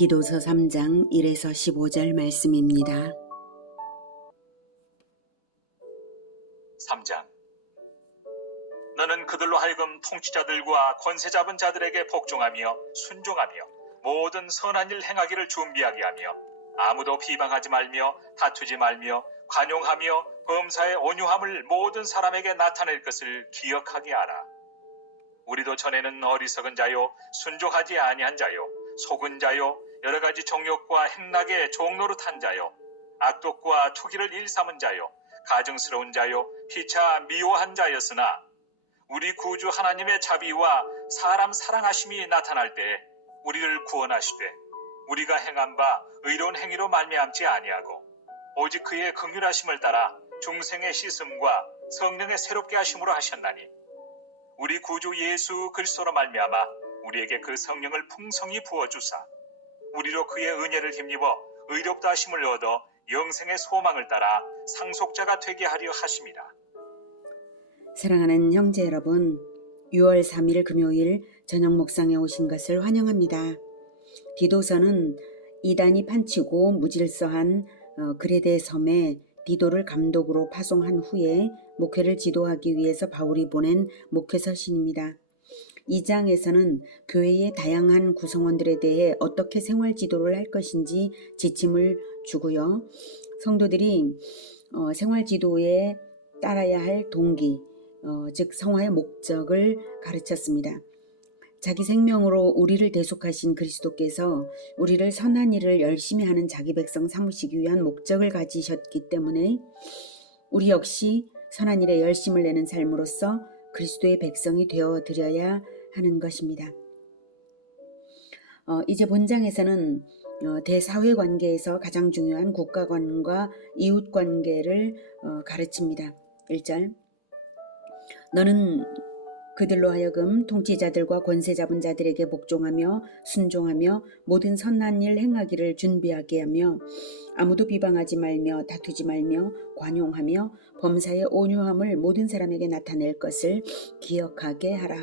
디도서 3장 1에서 15절 말씀입니다. 3장. 너는 그들로 하여금 통치자들과 권세 잡은 자들에게 복종하며 순종하며 모든 선한 일 행하기를 준비하게 하며 아무도 비방하지 말며 다투지 말며 관용하며 범사의 온유함을 모든 사람에게 나타낼 것을 기억하게 하라. 우리도 전에는 어리석은 자요 순종하지 아니한 자요 속은 자요 여러 가지 정욕과 행락의 종노릇한 자요 악독과 투기를 일삼은 자요 가증스러운 자요 피차 미워한 자였으나 우리 구주 하나님의 자비와 사람 사랑하심이 나타날 때 우리를 구원하시되 우리가 행한 바 의로운 행위로 말미암지 아니하고 오직 그의 긍휼하심을 따라 중생의 씻음과 성령의 새롭게 하심으로 하셨나니 우리 구주 예수 그리스도로 말미암아 우리에게 그 성령을 풍성히 부어주사 우리로 그의 은혜를 힘입어 의롭다 하심을 얻어 영생의 소망을 따라 상속자가 되게 하려 하심이라. 사랑하는 형제 여러분, 6월 3일 금요일 저녁 목상에 오신 것을 환영합니다. 디도서는 이단이 판치고 무질서한 그레데 섬에 디도를 감독으로 파송한 후에 목회를 지도하기 위해서 바울이 보낸 목회서신입니다. 이 장에서는 교회의 다양한 구성원들에 대해 어떻게 생활 지도를 할 것인지 지침을 주고요. 성도들이 생활 지도에 따라야 할 동기, 즉 성화의 목적을 가르쳤습니다. 자기 생명으로 우리를 대속하신 그리스도께서 우리를 선한 일을 열심히 하는 자기 백성 삼으시기 위한 목적을 가지셨기 때문에 우리 역시 선한 일에 열심을 내는 삶으로써 그리스도의 백성이 되어드려야 하는 것입니다. 이제 본장에서는 대사회관계에서 가장 중요한 국가관과 이웃관계를 가르칩니다. 1절. 너는 그들로 하여금 통치자들과 권세 잡은 자들에게 복종하며 순종하며 모든 선한 일 행하기를 준비하게 하며 아무도 비방하지 말며 다투지 말며 관용하며 범사의 온유함을 모든 사람에게 나타낼 것을 기억하게 하라.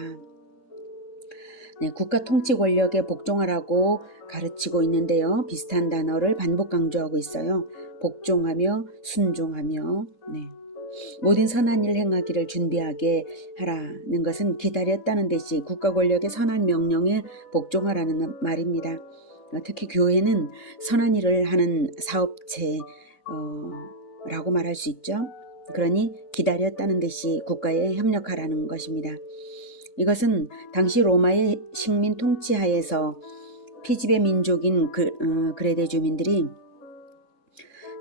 네, 국가 통치 권력에 복종하라고 가르치고 있는데요. 비슷한 단어를 반복 강조하고 있어요. 복종하며 순종하며 모든 선한 일 행하기를 준비하게 하라는 것은 기다렸다는 듯이 국가 권력의 선한 명령에 복종하라는 말입니다. 특히 교회는 선한 일을 하는 사업체라고 말할 수 있죠. 그러니 기다렸다는 듯이 국가에 협력하라는 것입니다. 이것은 당시 로마의 식민 통치하에서 피지배 민족인 그레데 주민들이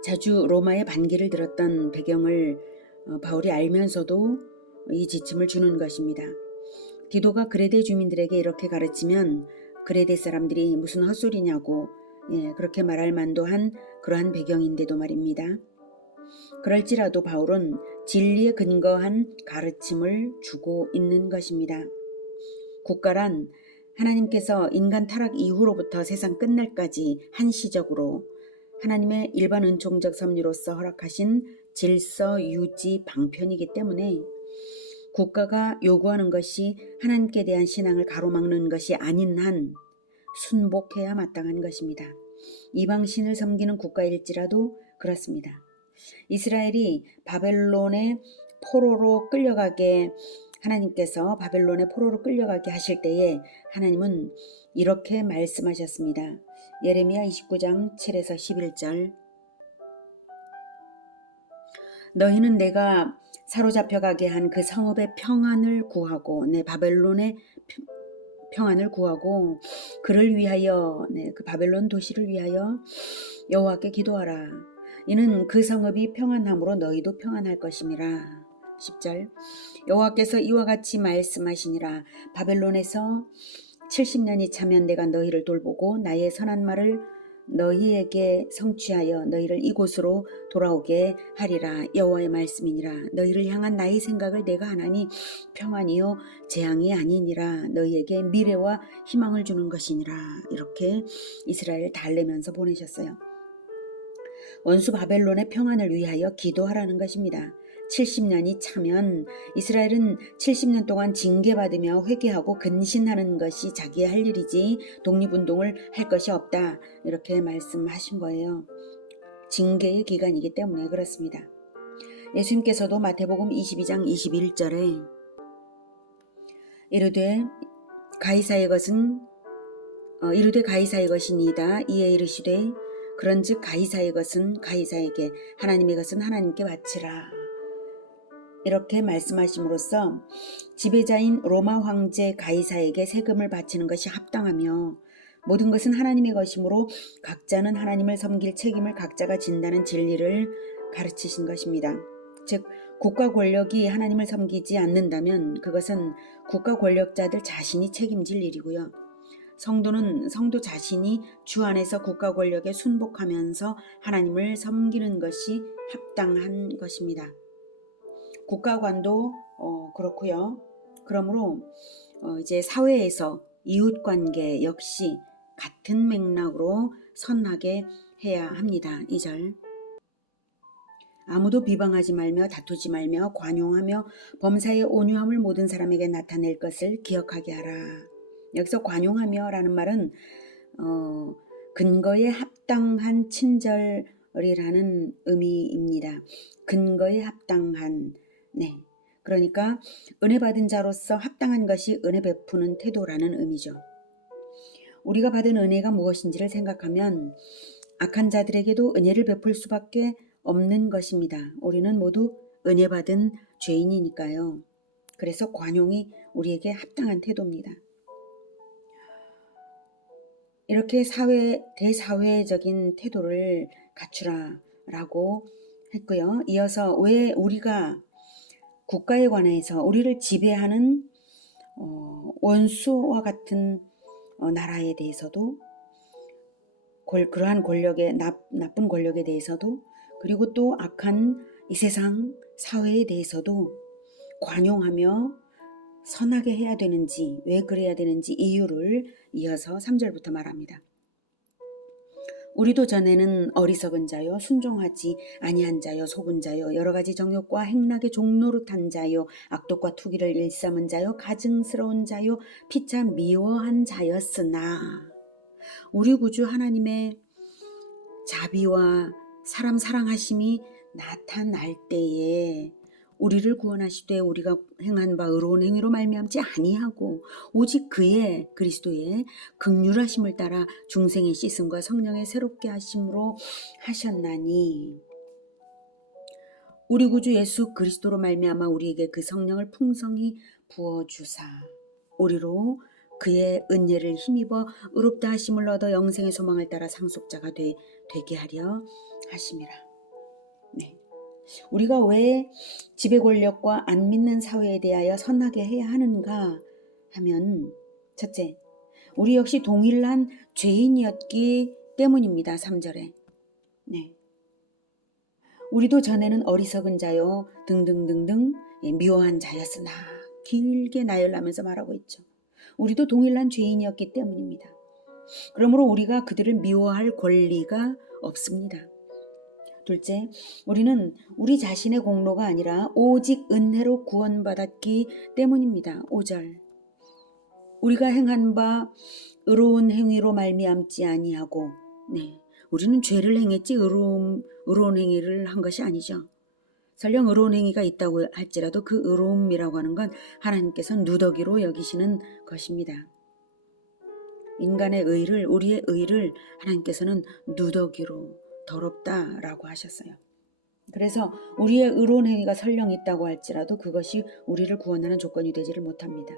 자주 로마의 반기를 들었던 배경을 바울이 알면서도 이 지침을 주는 것입니다. 디도가 그레데 주민들에게 이렇게 가르치면 그레데 사람들이 무슨 헛소리냐고 그렇게 말할 만도 한 그러한 배경인데도 말입니다. 그럴지라도 바울은 진리에 근거한 가르침을 주고 있는 것입니다. 국가란 하나님께서 인간 타락 이후로부터 세상 끝날까지 한시적으로 하나님의 일반 은총적 섭리로서 허락하신 질서 유지 방편이기 때문에 국가가 요구하는 것이 하나님께 대한 신앙을 가로막는 것이 아닌 한 순복해야 마땅한 것입니다. 이방신을 섬기는 국가일지라도 그렇습니다. 이스라엘이 바벨론의 포로로 끌려가게 하나님께서 바벨론의 포로로 끌려가게 하실 때에 하나님은 이렇게 말씀하셨습니다. 예레미야 29장 7에서 11절. 너희는 내가 사로잡혀가게 한 그 성읍의 평안을 구하고 바벨론의 평안을 구하고 그를 위하여 그 바벨론 도시를 위하여 여호와께 기도하라. 이는 그 성읍이 평안함으로 너희도 평안할 것임이라. 10절. 여호와께서 이와 같이 말씀하시니라. 바벨론에서 70년이 차면 내가 너희를 돌보고 나의 선한 말을 너희에게 성취하여 너희를 이곳으로 돌아오게 하리라. 여호와의 말씀이니라. 너희를 향한 나의 생각을 내가 하나니 평안이요 재앙이 아니니라. 너희에게 미래와 희망을 주는 것이니라. 이렇게 이스라엘을 달래면서 보내셨어요. 원수 바벨론의 평안을 위하여 기도하라는 것입니다. 70년이 차면 이스라엘은 70년 동안 징계받으며 회개하고 근신하는 것이 자기의 할 일이지 독립운동을 할 것이 없다. 이렇게 말씀하신 거예요. 징계의 기간이기 때문에 그렇습니다. 예수님께서도 마태복음 22장 21절에 이르되 가이사의 것이니이다. 이에 이르시되 그런즉 가이사의 것은 가이사에게 하나님의 것은 하나님께 바치라. 이렇게 말씀하심으로써 지배자인 로마 황제 가이사에게 세금을 바치는 것이 합당하며 모든 것은 하나님의 것이므로 각자는 하나님을 섬길 책임을 각자가 진다는 진리를 가르치신 것입니다. 즉 국가 권력이 하나님을 섬기지 않는다면 그것은 국가 권력자들 자신이 책임질 일이고요. 성도는 성도 자신이 주 안에서 국가 권력에 순복하면서 하나님을 섬기는 것이 합당한 것입니다. 국가관도 그렇고요. 그러므로 이제 사회에서 이웃관계 역시 같은 맥락으로 선하게 해야 합니다. 2절 아무도 비방하지 말며 다투지 말며 관용하며 범사의 온유함을 모든 사람에게 나타낼 것을 기억하게 하라. 여기서 관용하며 라는 말은 근거에 합당한 친절이라는 의미입니다. 근거에 합당한 그러니까 은혜 받은 자로서 합당한 것이 은혜 베푸는 태도라는 의미죠. 우리가 받은 은혜가 무엇인지를 생각하면 악한 자들에게도 은혜를 베풀 수밖에 없는 것입니다. 우리는 모두 은혜 받은 죄인이니까요. 그래서 관용이 우리에게 합당한 태도입니다. 이렇게 대사회적인 태도를 갖추라라고 했고요. 이어서 왜 우리가 국가에 관해서 우리를 지배하는 원수와 같은 나라에 대해서도 그러한 권력의 나쁜 권력에 대해서도 그리고 또 악한 이 세상 사회에 대해서도 관용하며 선하게 해야 되는지 왜 그래야 되는지 이유를 이어서 3절부터 말합니다. 우리도 전에는 어리석은 자요 순종하지 아니한 자요 속은 자요 여러 가지 정욕과 행락의 종노릇한 자요 악독과 투기를 일삼은 자요 가증스러운 자요 피차 미워한 자였으나 우리 구주 하나님의 자비와 사람 사랑하심이 나타날 때에 우리를 구원하시되 우리가 행한 바 의로운 행위로 말미암지 아니하고 오직 그의 그리스도의 긍휼하심을 따라 중생의 씻음과 성령의 새롭게 하심으로 하셨나니 우리 구주 예수 그리스도로 말미암아 우리에게 그 성령을 풍성히 부어주사 우리로 그의 은혜를 힘입어 의롭다 하심을 얻어 영생의 소망을 따라 상속자가 되게 하려 하심이라. 우리가 왜 지배 권력과 안 믿는 사회에 대하여 선하게 해야 하는가 하면 첫째, 우리 역시 동일한 죄인이었기 때문입니다. 3절에. 우리도 전에는 어리석은 자요 등등등등 미워한 자였으나 길게 나열하면서 말하고 있죠. 우리도 동일한 죄인이었기 때문입니다. 그러므로 우리가 그들을 미워할 권리가 없습니다. 둘째, 우리는 우리 자신의 공로가 아니라 오직 은혜로 구원받았기 때문입니다. 5절, 우리가 행한 바 의로운 행위로 말미암지 아니하고 우리는 죄를 행했지 의로운 행위를 한 것이 아니죠. 설령 의로운 행위가 있다고 할지라도 그 의로움이라고 하는 건 하나님께서 누더기로 여기시는 것입니다. 인간의 의를 우리의 의를 하나님께서는 누더기로 더럽다라고 하셨어요. 그래서 우리의 의로운 행위가 설령 있다고 할지라도 그것이 우리를 구원하는 조건이 되지를 못합니다.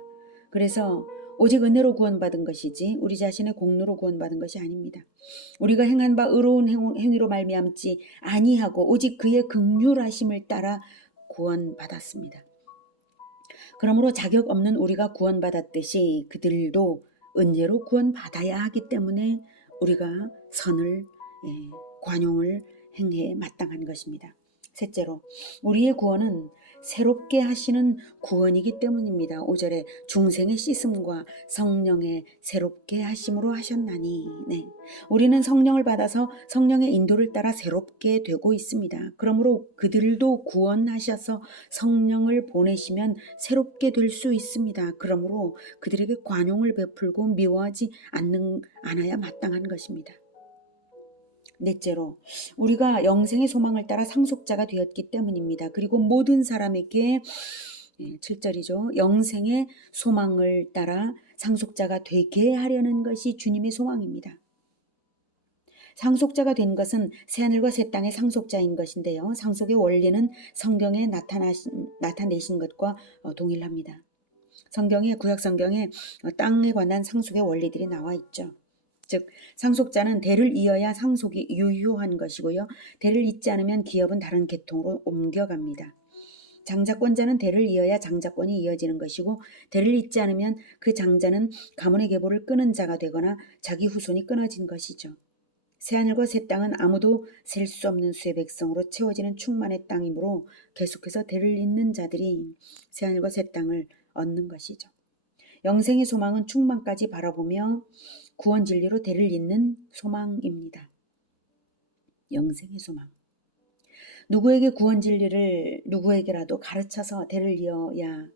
그래서 오직 은혜로 구원받은 것이지 우리 자신의 공로로 구원받은 것이 아닙니다. 우리가 행한 바 의로운 행위로 말미암지 아니하고 오직 그의 긍휼하심을 따라 구원받았습니다. 그러므로 자격 없는 우리가 구원받았듯이 그들도 은혜로 구원받아야 하기 때문에 우리가 선을 관용을 행해 마땅한 것입니다. 셋째로 우리의 구원은 새롭게 하시는 구원이기 때문입니다. 5절에 중생의 씻음과 성령의 새롭게 하심으로 하셨나니. 네. 우리는 성령을 받아서 성령의 인도를 따라 새롭게 되고 있습니다. 그러므로 그들도 구원하셔서 성령을 보내시면 새롭게 될 수 있습니다. 그러므로 그들에게 관용을 베풀고 미워하지 않아야 마땅한 것입니다. 넷째로 우리가 영생의 소망을 따라 상속자가 되었기 때문입니다. 그리고 모든 사람에게 7절이죠. 영생의 소망을 따라 상속자가 되게 하려는 것이 주님의 소망입니다. 상속자가 된 것은 새하늘과 새 땅의 상속자인 것인데요. 상속의 원리는 성경에 나타내신 것과 동일합니다. 구약 성경에 땅에 관한 상속의 원리들이 나와 있죠. 즉 상속자는 대를 이어야 상속이 유효한 것이고요. 대를 잇지 않으면 기업은 다른 계통으로 옮겨갑니다. 장자권자는 대를 이어야 장자권이 이어지는 것이고 대를 잇지 않으면 그 장자는 가문의 계보를 끊은 자가 되거나 자기 후손이 끊어진 것이죠. 새하늘과 새 땅은 아무도 셀 수 없는 수의 백성으로 채워지는 충만의 땅이므로 계속해서 대를 잇는 자들이 새하늘과 새 땅을 얻는 것이죠. 영생의 소망은 충만까지 바라보며 구원 진리로 대를 잇는 소망입니다. 영생의 소망. 누구에게 구원 진리를 누구에게라도 가르쳐서 대를 이어야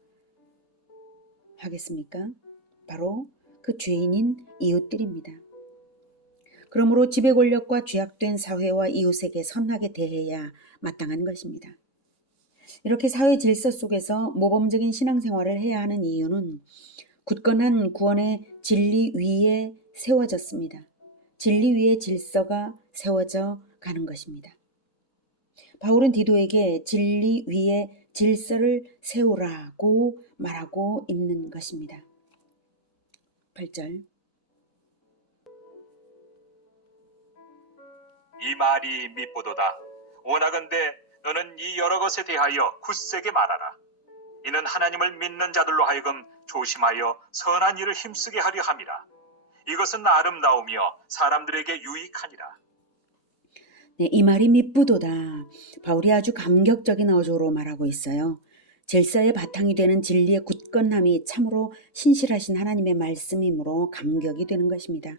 하겠습니까? 바로 그 죄인인 이웃들입니다. 그러므로 지배 권력과 죄악된 사회와 이웃에게 선하게 대해야 마땅한 것입니다. 이렇게 사회 질서 속에서 모범적인 신앙생활을 해야 하는 이유는 굳건한 구원의 진리 위에 세워졌습니다. 진리 위에 질서가 세워져 가는 것입니다. 바울은 디도에게 진리 위에 질서를 세우라고 말하고 있는 것입니다. 8절. 이 말이 밉보도다. 원하건대 너는 이 여러 것에 대하여 굳세게 말하라. 이는 하나님을 믿는 자들로 하여금 조심하여 선한 일을 힘쓰게 하려 함이라. 이것은 아름다우며 사람들에게 유익하니라. 네, 이 말이 밉부도다. 바울이 아주 감격적인 어조로 말하고 있어요. 질서의 바탕이 되는 진리의 굳건함이 참으로 신실하신 하나님의 말씀이므로 감격이 되는 것입니다.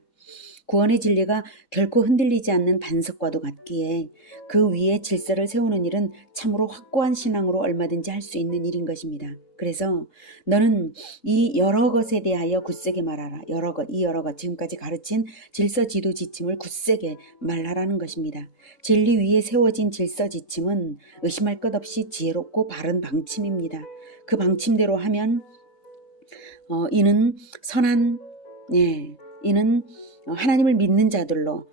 구원의 진리가 결코 흔들리지 않는 반석과도 같기에 그 위에 질서를 세우는 일은 참으로 확고한 신앙으로 얼마든지 할 수 있는 일인 것입니다. 그래서 너는 이 여러 것에 대하여 굳세게 말하라. 이 여러 것 지금까지 가르친 질서 지도 지침을 굳세게 말하라는 것입니다. 진리 위에 세워진 질서 지침은 의심할 것 없이 지혜롭고 바른 방침입니다. 그 방침대로 하면 이는 선한 이는 하나님을 믿는 자들로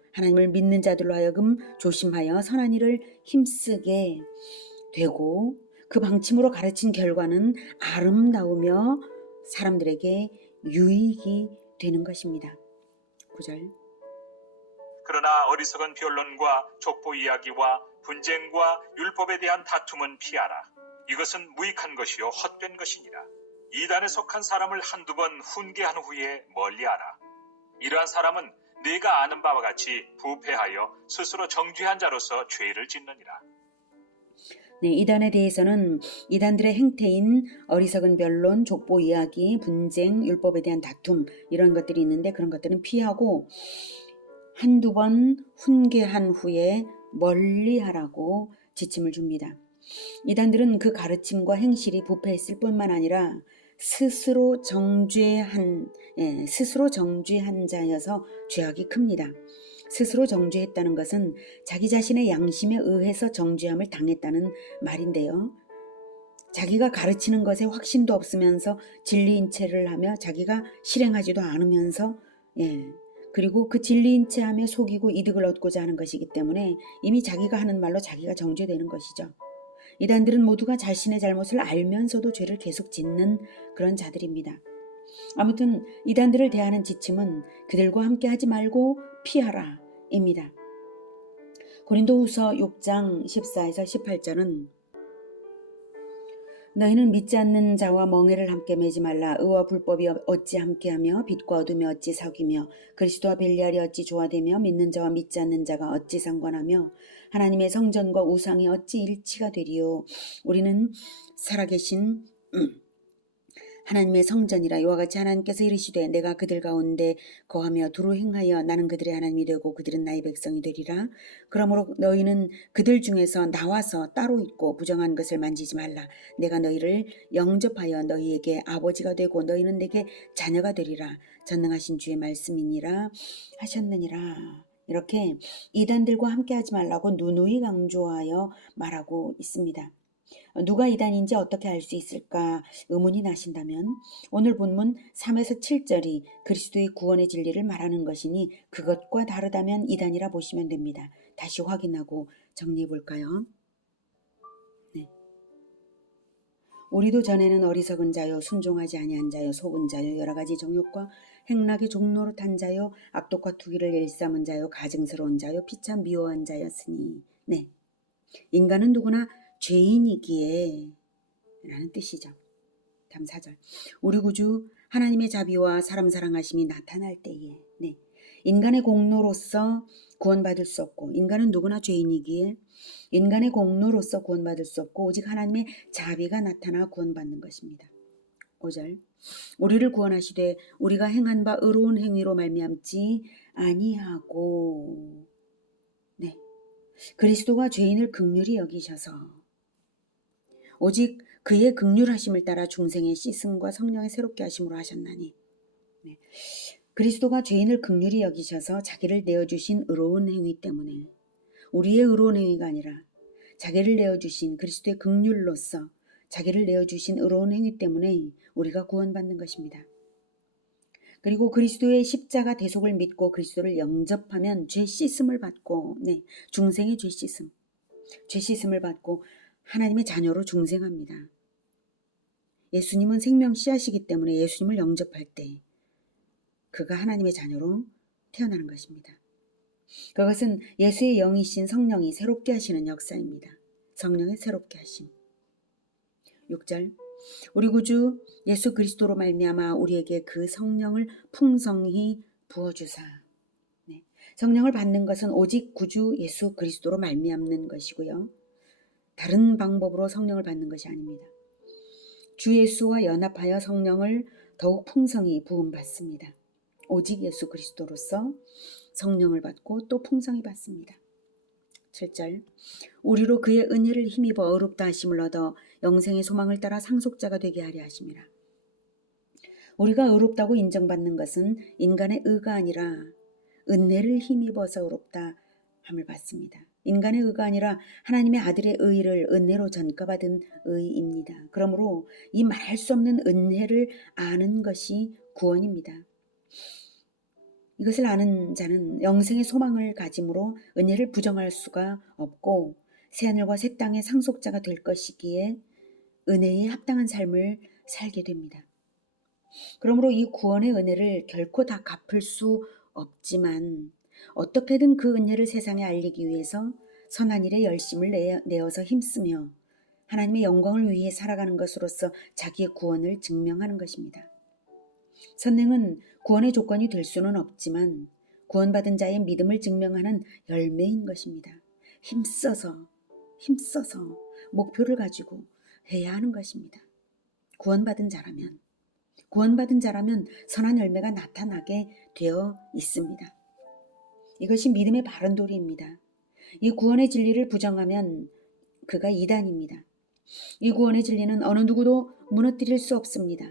하여금 조심하여 선한 일을 힘쓰게 되고 그 방침으로 가르친 결과는 아름다우며 사람들에게 유익이 되는 것입니다. 9절. 그러나 어리석은 변론과 족보 이야기와 분쟁과 율법에 대한 다툼은 피하라. 이것은 무익한 것이요 헛된 것이니라. 이단에 속한 사람을 한두 번 훈계한 후에 멀리하라. 이러한 사람은 네가 아는 바와 같이 부패하여 스스로 정죄한 자로서 죄를 짓느니라. 네, 이단에 대해서는 이단들의 행태인 어리석은 변론, 족보 이야기, 분쟁, 율법에 대한 다툼 이런 것들이 있는데 그런 것들은 피하고 한두 번 훈계한 후에 멀리하라고 지침을 줍니다. 이단들은 그 가르침과 행실이 부패했을 뿐만 아니라 스스로 정죄한 자여서 죄악이 큽니다. 스스로 정죄했다는 것은 자기 자신의 양심에 의해서 정죄함을 당했다는 말인데요. 자기가 가르치는 것에 확신도 없으면서 진리인 체를 하며 자기가 실행하지도 않으면서 그리고 그 진리인 체하며 속이고 이득을 얻고자 하는 것이기 때문에 이미 자기가 하는 말로 자기가 정죄되는 것이죠. 이단들은 모두가 자신의 잘못을 알면서도 죄를 계속 짓는 그런 자들입니다. 아무튼 이단들을 대하는 지침은 그들과 함께 하지 말고 피하라 입니다. 고린도후서 6장 14에서 18절은 너희는 믿지 않는 자와 멍에를 함께 매지 말라. 의와 불법이 어찌 함께하며 빛과 어둠이 어찌 사귀며 그리스도와 변리하리 어찌 조화되며 믿는 자와 믿지 않는 자가 어찌 상관하며 하나님의 성전과 우상이 어찌 일치가 되리요. 우리는 살아계신 하나님의 성전이라. 이와 같이 하나님께서 이르시되 내가 그들 가운데 거하며 두루 행하여 나는 그들의 하나님이 되고 그들은 나의 백성이 되리라. 그러므로 너희는 그들 중에서 나와서 따로 있고 부정한 것을 만지지 말라. 내가 너희를 영접하여 너희에게 아버지가 되고 너희는 내게 자녀가 되리라. 전능하신 주의 말씀이니라 하셨느니라. 이렇게 이단들과 함께하지 말라고 누누이 강조하여 말하고 있습니다. 누가 이단인지 어떻게 알 수 있을까 의문이 나신다면 오늘 본문 3에서 7절이 그리스도의 구원의 진리를 말하는 것이니 그것과 다르다면 이단이라 보시면 됩니다. 다시 확인하고 정리해 볼까요? 네. 우리도 전에는 어리석은 자요, 순종하지 아니한 자요, 속은 자요, 여러 가지 정욕과 행락의 종로로 탄 자요, 악독과 투기를 일삼은 자요, 가증스러운 자요, 피참 미워한 자였으니. 네. 인간은 누구나 죄인이기에 라는 뜻이죠. 다음 4절. 우리 구주 하나님의 자비와 사람 사랑하심이 나타날 때에 네. 인간의 공로로서 구원받을 수 없고 인간은 누구나 죄인이기에 인간의 공로로서 구원받을 수 없고 오직 하나님의 자비가 나타나 구원받는 것입니다. 5절. 우리를 구원하시되 우리가 행한 바 의로운 행위로 말미암지 아니하고 네. 그리스도가 죄인을 긍휼히 여기셔서 오직 그의 긍휼하심을 따라 중생의 씻음과 성령의 새롭게 하심으로 하셨나니. 네. 그리스도가 죄인을 긍휼히 여기셔서 자기를 내어주신 의로운 행위 때문에 우리의 의로운 행위가 아니라 자기를 내어주신 그리스도의 긍휼로서 자기를 내어주신 의로운 행위 때문에 우리가 구원받는 것입니다. 그리고 그리스도의 십자가 대속을 믿고 그리스도를 영접하면 죄 씻음을 받고 네, 중생의 죄 씻음을 받고 하나님의 자녀로 중생합니다. 예수님은 생명 씨앗이기 때문에 예수님을 영접할 때 그가 하나님의 자녀로 태어나는 것입니다. 그것은 예수의 영이신 성령이 새롭게 하시는 역사입니다. 성령의 새롭게 하심. 6절. 우리 구주 예수 그리스도로 말미암아 우리에게 그 성령을 풍성히 부어주사. 네. 성령을 받는 것은 오직 구주 예수 그리스도로 말미암는 것이고요. 다른 방법으로 성령을 받는 것이 아닙니다. 주 예수와 연합하여 성령을 더욱 풍성히 부음받습니다. 오직 예수 그리스도로서 성령을 받고 또 풍성히 받습니다. 7절. 우리로 그의 은혜를 힘입어 의롭다 하심을 얻어 영생의 소망을 따라 상속자가 되게 하려 하심이라. 우리가 의롭다고 인정받는 것은 인간의 의가 아니라 은혜를 힘입어서 의롭다 함을 받습니다. 인간의 의가 아니라 하나님의 아들의 의를 은혜로 전가받은 의입니다. 그러므로 이 말할 수 없는 은혜를 아는 것이 구원입니다. 이것을 아는 자는 영생의 소망을 가짐으로 은혜를 부정할 수가 없고 새하늘과 새 땅의 상속자가 될 것이기에 은혜에 합당한 삶을 살게 됩니다. 그러므로 이 구원의 은혜를 결코 다 갚을 수 없지만 어떻게든 그 은혜를 세상에 알리기 위해서 선한 일에 열심을 내어서 힘쓰며 하나님의 영광을 위해 살아가는 것으로서 자기의 구원을 증명하는 것입니다. 선행은 구원의 조건이 될 수는 없지만 구원받은 자의 믿음을 증명하는 열매인 것입니다. 힘써서 목표를 가지고 해야 하는 것입니다. 구원받은 자라면 선한 열매가 나타나게 되어 있습니다. 이것이 믿음의 바른 도리입니다. 이 구원의 진리를 부정하면 그가 이단입니다. 이 구원의 진리는 어느 누구도 무너뜨릴 수 없습니다.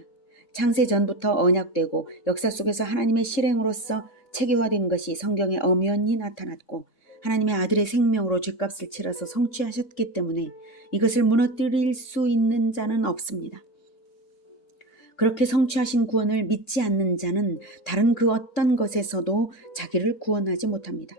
창세 전부터 언약되고 역사 속에서 하나님의 실행으로서 체계화된 것이 성경에 엄연히 나타났고 하나님의 아들의 생명으로 죗값을 치러서 성취하셨기 때문에 이것을 무너뜨릴 수 있는 자는 없습니다. 그렇게 성취하신 구원을 믿지 않는 자는 다른 그 어떤 것에서도 자기를 구원하지 못합니다.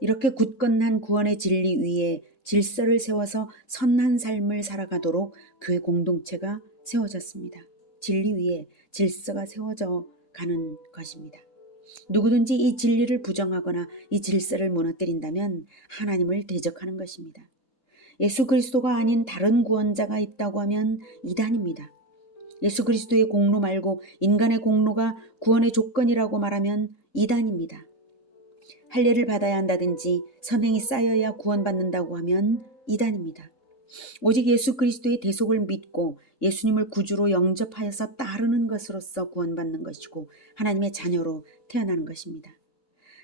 이렇게 굳건한 구원의 진리 위에 질서를 세워서 선한 삶을 살아가도록 그의 공동체가 세워졌습니다. 진리 위에 질서가 세워져 가는 것입니다. 누구든지 이 진리를 부정하거나 이 질서를 무너뜨린다면 하나님을 대적하는 것입니다. 예수 그리스도가 아닌 다른 구원자가 있다고 하면 이단입니다. 예수 그리스도의 공로 말고 인간의 공로가 구원의 조건이라고 말하면 이단입니다. 할례를 받아야 한다든지 선행이 쌓여야 구원받는다고 하면 이단입니다. 오직 예수 그리스도의 대속을 믿고 예수님을 구주로 영접하여서 따르는 것으로서 구원받는 것이고 하나님의 자녀로 태어나는 것입니다.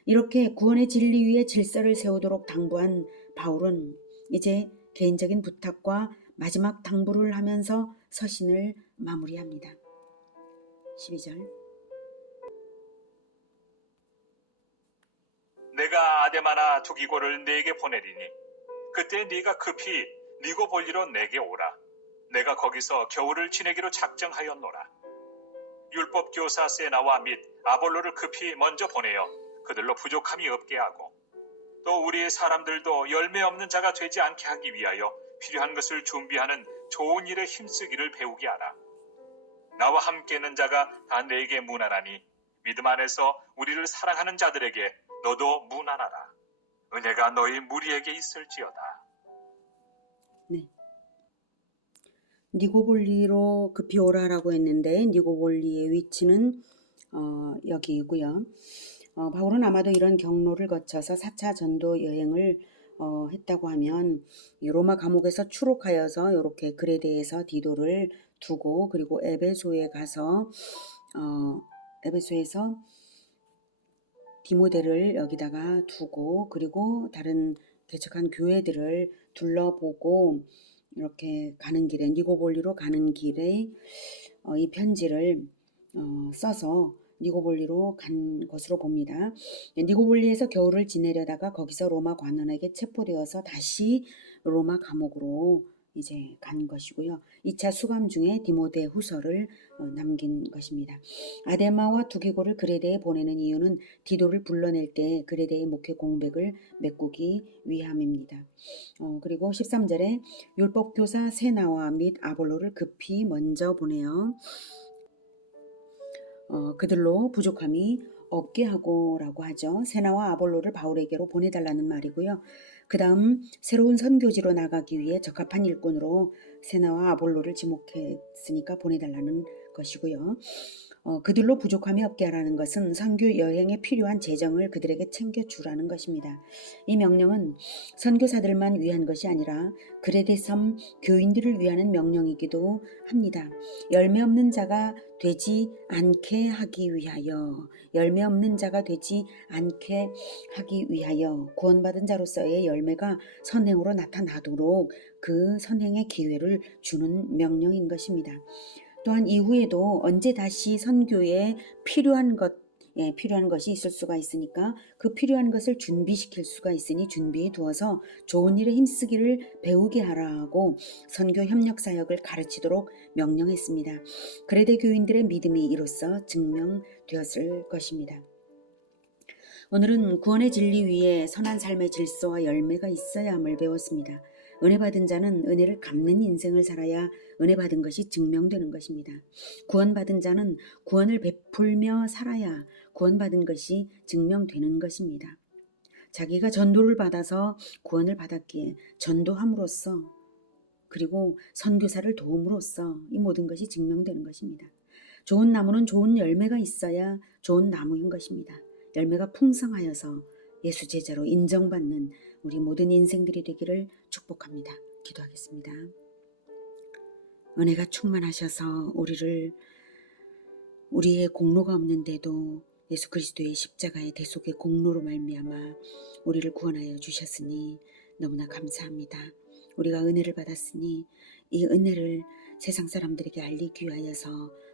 이렇게 구원의 진리 위에 질서를 세우도록 당부한 바울은 이제 개인적인 부탁과 마지막 당부를 하면서 서신을 마무리합니다. 12절. 내가 아데마나 두기고를 네게 보내리니 그때 네가 급히 니고볼리로 내게 오라. 내가 거기서 겨울을 지내기로 작정하였노라. 율법 교사 세나와 및 아볼로를 급히 먼저 보내어 그들로 부족함이 없게 하고 또 우리의 사람들도 열매 없는 자가 되지 않게 하기 위하여 필요한 것을 준비하는 좋은 일에 힘쓰기를 배우게 하라. 나와 함께 있는 자가 다 내게 문안하니 믿음 안에서 우리를 사랑하는 자들에게 너도 문안하라. 은혜가 너희 무리에게 있을지어다. 네. 니고볼리로 급히 오라라고 했는데 니고볼리의 위치는 여기이고요. 바울은 아마도 이런 경로를 거쳐서 4차 전도 여행을 했다고 하면 이 로마 감옥에서 추록하여서 이렇게 그레데에서 디도를 두고 그리고 에베소에 가서 에베소에서 디모데를 여기다가 두고 그리고 다른 개척한 교회들을 둘러보고 이렇게 가는 길에 니고볼리로 가는 길에 이 편지를 써서 니고볼리로 간 것으로 봅니다. 니고볼리에서 겨울을 지내려다가 거기서 로마 관원에게 체포되어서 다시 로마 감옥으로 이제 간 것이고요. 2차 수감 중에 디모데 후서를 남긴 것입니다. 아데마와 두기고를 그레데에 보내는 이유는 디도를 불러낼 때 그레데의 목회 공백을 메꾸기 위함입니다. 그리고 13절에 율법 교사 세나와 및 아볼로를 급히 먼저 보내어 그들로 부족함이 없게 하고라고 하죠. 세나와 아볼로를 바울에게로 보내달라는 말이고요. 그 다음 새로운 선교지로 나가기 위해 적합한 일꾼으로 세나와 아볼로를 지목했으니까 보내달라는 것이고요. 그들로 부족함이 없게 하라는 것은 선교 여행에 필요한 재정을 그들에게 챙겨주라는 것입니다. 이 명령은 선교사들만 위한 것이 아니라 그레데 섬 교인들을 위하는 명령이기도 합니다. 열매 없는 자가 되지 않게 하기 위하여 열매 없는 자가 되지 않게 하기 위하여 구원받은 자로서의 열매가 선행으로 나타나도록 그 선행의 기회를 주는 명령인 것입니다. 또한 이후에도 언제 다시 선교에 필요한 것이 있을 수가 있으니까 그 필요한 것을 준비시킬 수가 있으니 준비해 두어서 좋은 일에 힘쓰기를 배우게 하라고 선교 협력 사역을 가르치도록 명령했습니다. 그레데 교인들의 믿음이 이로써 증명되었을 것입니다. 오늘은 구원의 진리 위에 선한 삶의 질서와 열매가 있어야 함을 배웠습니다. 은혜 받은 자는 은혜를 갚는 인생을 살아야 은혜 받은 것이 증명되는 것입니다. 구원받은 자는 구원을 베풀며 살아야 구원받은 것이 증명되는 것입니다. 자기가 전도를 받아서 구원을 받았기에 전도함으로써 그리고 선교사를 도움으로써 이 모든 것이 증명되는 것입니다. 좋은 나무는 좋은 열매가 있어야 좋은 나무인 것입니다. 열매가 풍성하여서 예수 제자로 인정받는 우리 모든 인생들이 되기를 축복합니다. 기도하겠습니다. 은혜가 충만하셔서 우리의 공로가 없는데도 예수 그리스도의 십자가의 대속의 공로로 말미암아 우리를 구원하여 주셨으니 너무나 감사합니다. 우리가 은혜를 받았으니 이 은혜를 세상 사람들에게 알리기 위하여서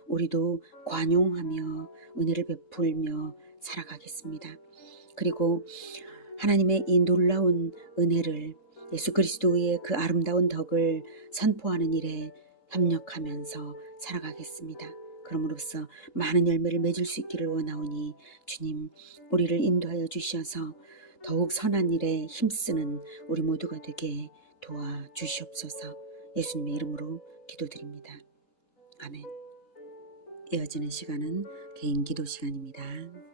우리도 관용하며 은혜를 베풀며 살아가겠습니다. 그리고 하나님의 이 놀라운 은혜를 예수 그리스도의 그 아름다운 덕을 선포하는 일에 협력하면서 살아가겠습니다. 그럼으로써 많은 열매를 맺을 수 있기를 원하오니 주님 우리를 인도하여 주셔서 더욱 선한 일에 힘쓰는 우리 모두가 되게 도와주시옵소서. 예수님의 이름으로 기도드립니다. 아멘. 이어지는 시간은 개인 기도 시간입니다.